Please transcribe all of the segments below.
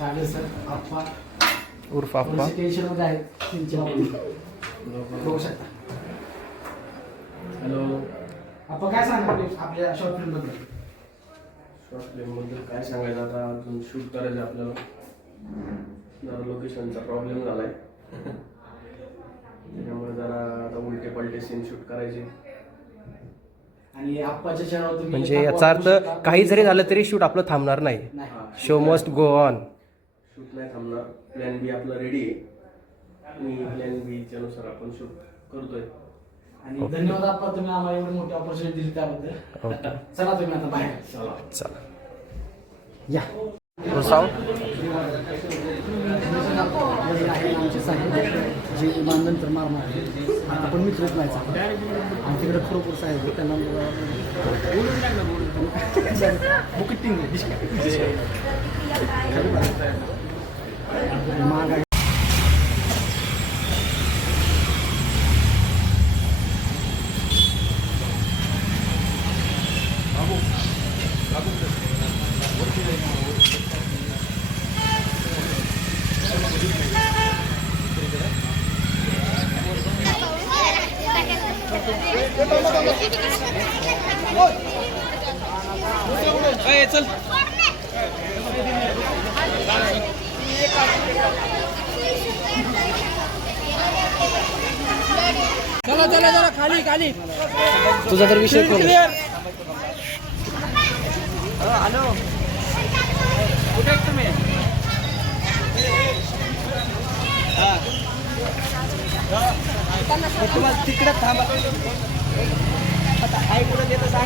आप्पा उर्फ आप्पा टेन्शनमध्ये आहेत. त्यांची बघू शकता. हॅलो. आपण काय सांगा आपल्या शॉर्ट फिल्मबद्दल? शॉर्ट फिल्मबद्दल काय सांगायचं आता? अजून शूट करायचं आपल्याला. जरा लोकेशनचा प्रॉब्लेम झाला आहे त्याच्यामुळे जरा आता उलटे पलटे सीन शूट करायचे. म्हणजे याचा अर्थ. काही जरी झालं तरी शूट आपलं थांबणार नाही. Show must go on shoot नाही थांबणार. प्लॅन बी आपला रेडी आहे. आणि प्लॅन बीच्या नुसार आपण शूट करतोय. आणि धन्यवाद आप्पा तुम्ही आम्हाला एवढी मोठी ऑपॉर्च्युनिटी दिली त्याबद्दल. चला तुम्ही आता बाहेर. चला. चला. या. साऊंड आहे आमचे साहेब जे नंतर मार मारले आता पण मित्रच नाही. आमच्याकडे खरोखर साहेब Bukit Thank you. आहे, त्यांना बुकिटिंग महाग आहे तुझा तर विषय कोण तिकडे थांबा. आता आई कुठं देतं सांगा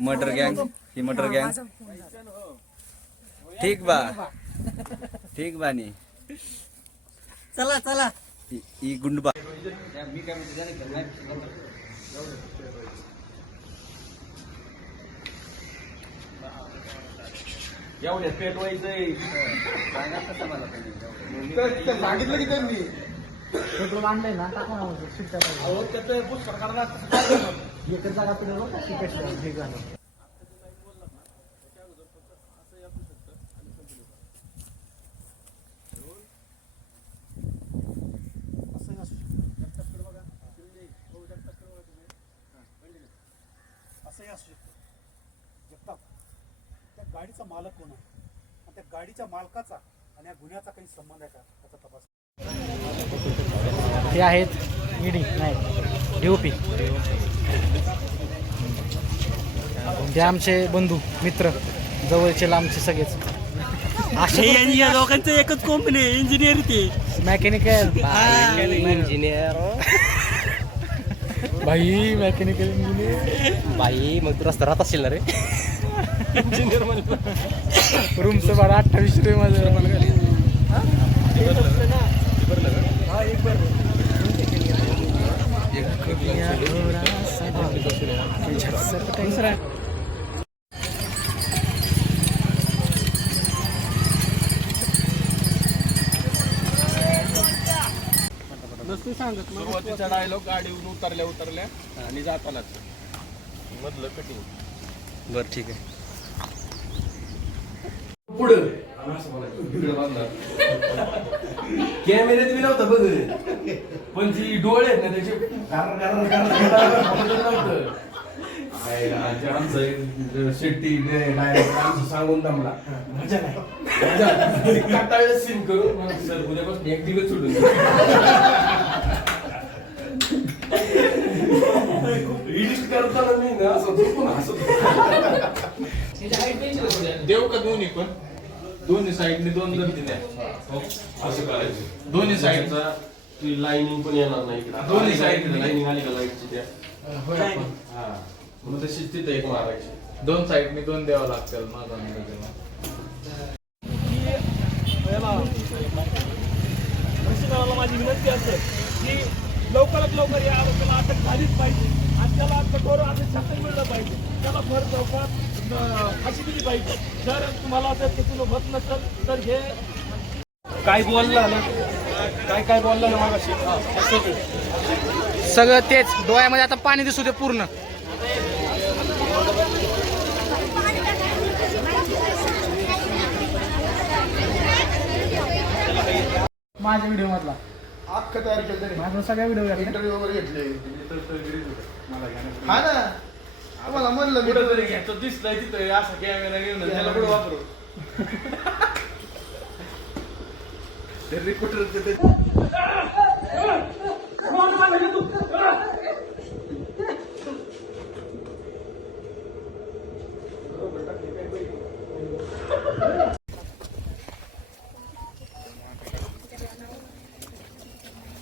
मटर गँग ही मटर गँग. ठीक बा. ठीक बा नी. चला चला. ही- गुंडबा. मी काय पेटवायचंय सांगितलं की त्यांनी. पेट्रोल आणलंय ना टाका ना एकच जागा तुला हे झालं असंही असू शकतं जगताप त्या गाडीचा मालक कोण आहे आणि त्या गाडीच्या मालकाचा आणि या गुन्ह्याचा काही संबंध आहे का त्याचा तपास ते आहेत ईडी नाही डीओपी ते आमचे बंधू मित्र जवळचे लांबचे सगळेच. असे या लोकांचं एकच कंपनी इंजिनियर ते. मॅकॅनिकल इंजिनियर भाई मॅकॅनिकल इंजिनियर बाई मग तू रस्ता राहत असेल ना रे? इंजिनियर रूमचं भाडं अठ्ठावीसशे रुपये माझं. सुरुवातीचा डायलॉग गाडीवरून उतरल्या उतरल्या आणि जातानाच. मधलं कटिंग बरं ठीक आहे. पुढं. कॅमेऱ्यात मी नव्हतं बघ. पण जी डोळे आहेत ना त्याचे. गार- गार- गार- नव्हतं आमचं शेट्टी डायरेक्ट आमचं सांगून दमला. मजा नाही. मजा सीन करू सर उद्यापासून एक दिवस सोडून एडिट करताना मी ना असं झोपून हसत देऊ का दोन्ही पण? दोन्ही साईडने दोन दोन दिल्या. हो, असं करायचं. दोन्ही साईडचा ती लाईनिंग पण येणार नाही दोन्ही ने. लाईनिंग आली का लाईटची त्या? हा. मग तशीच तिथे एक मारायची. दोन साईडनी दोन द्यावं लागतील माझा अंदाज आहे. प्रशासनाला माझी विनंती असेल की लवकरात लवकर या आरोपीला अटक झालीच पाहिजे आणि त्याला कठोर असं शासन मिळलं पाहिजे. त्याला भर चौकात अं, फाशी दिली पाहिजे. जर तुम्हाला जर त्यातून होत नसेल तर हे काय बोलला ना? काय काय बोलला ना मागाशी? सगळं तेच. डोळ्यामध्ये आता पाणी दिसू दे पूर्ण. माझ्या व्हिडिओ मधला. अख्खं तयार केलं त्याने. माझा सगळ्या व्हिडिओ इंटरव्ह्यू वगैरे घेतले. हा ना. तुम्हाला म्हणलं मी. कुठं तरी घ्यायचं दिसलंय तिथं. असं कॅमेरा घेऊन त्याला कुठं वापरू?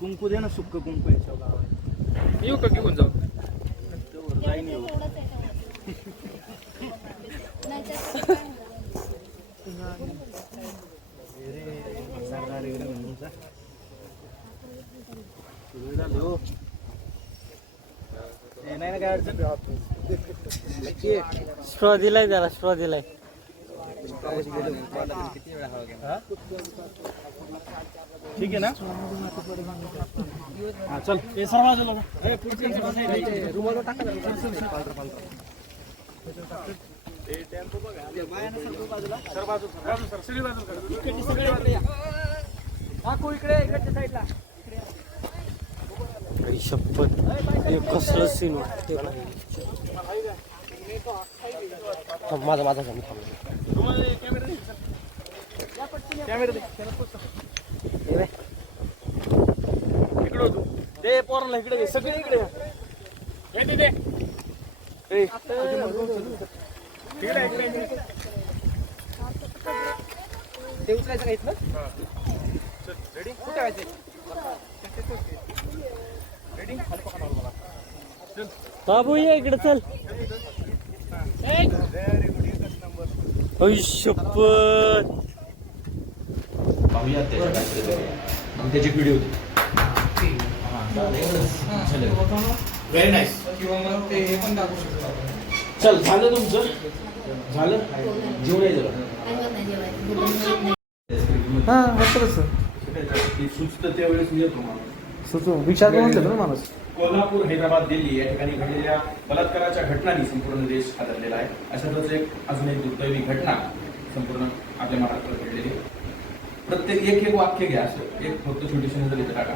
कुंकू दे ना सुक्क कुंकू याच्यावर येऊ का घेऊन जाऊ? नाही ना काय अडचण? स्ट्रॉ दिलाय त्याला स्ट्रॉ दिलाय. ठीक आहे ना? हा चल. हे सर बाजूला बघ. पुढचे रुमाल टाका ना. सर बाजू बाजू सर सगळी बाजू सर इकडची सगळी बाजू या. काकू इकडे? इकडच्या साईडला. आई शपथ. हे कसलं सीन वाटते माझा माझा. हे बघ. इकडे सगळे. हे. ते उचलायचं रेडी कुठे आहे ते? रेडी खाली पकडा मला. बाबू ये इकडे चल. शपथ पाहूया त्याच्या काहीतरी तरी. मग त्याची व्हिडिओ व्हेरी नाईस चल झालं तुमचं? झालं? जेवण आहे जरा. हा असं कसं ते सुचतं त्यावेळेस मी येतो मला सुचव विचार करून ना माणूस. कोल्हापूर हैदराबाद दिल्ली या ठिकाणी घडलेल्या बलात्काराच्या घटनांनी संपूर्ण देश हादरलेला आहे. अशातच एक अजून एक दुर्दैवी घटना संपूर्ण आपल्या महाराष्ट्रात घडलेली प्रत्येक एक एक वाक्य घ्या असं. एक फक्त छोटीशी नजर इथं टाका.